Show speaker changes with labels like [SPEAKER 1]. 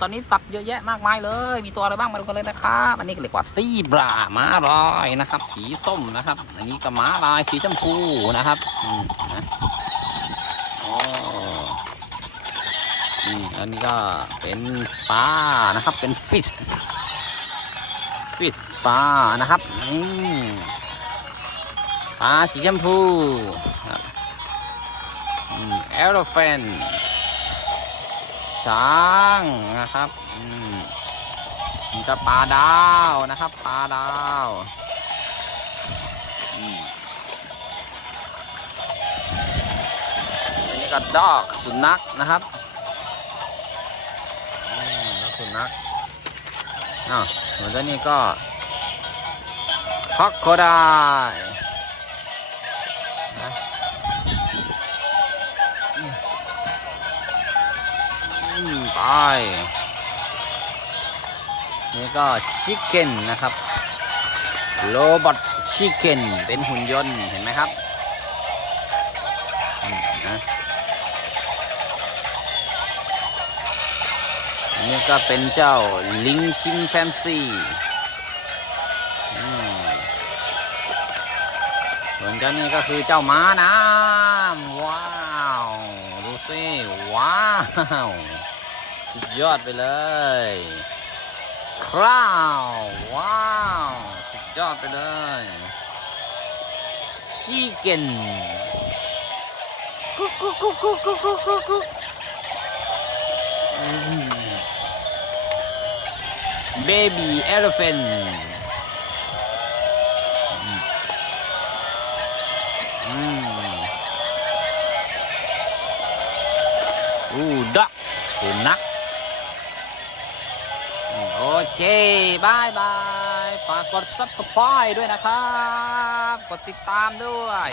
[SPEAKER 1] ตอนนี้สัตว์เยอะแยะมากมายเลย มีตัวอะไรบ้างมาดูกันเลยนะครับอันนี้ก็เรียกว่าซีบราม้าลายนะครับ สีส้มนะครับ อันนี้ก็ม้าลายสีชมพูนะครับอืมนะโอ้อืมอันนี้ก็เป็นปลานะครับ เป็นฟิชฟิชปลานะครับนี่ปลาสีชมพูครับเอลโฟน ช้างนะครับอืมนี่ก็ปลาดาวนะครับปลาดาวอันนี้ก็ดอกสุนัขนะครับดอกสุนัขอ้าวส่วนตัวนี้ก็คอกโคได ไปนี่ก็ชิคเก้นนะครับโรบอทชิคเก้นเป็นหุ่นยนต์เห็นไหมครับนี่ก็เป็นเจ้าลิงชิงแฟนซีอืมส่วนเจ้านี่ก็คือเจ้าม้าน้ำว้าว ดูสิ ว้าว สุดยอดไปเลย คราว ว้าว สุดยอดไปเลยชิคเกนกุ๊กกุ๊กกุ๊กกุ๊กกุ๊กกุ๊กกุ๊กกุ๊กเบบี้เอลเฟนอู้ดักสุนัข เคบายบาย ฝากกด subscribe ด้วยนะครับ กดติดตามด้วย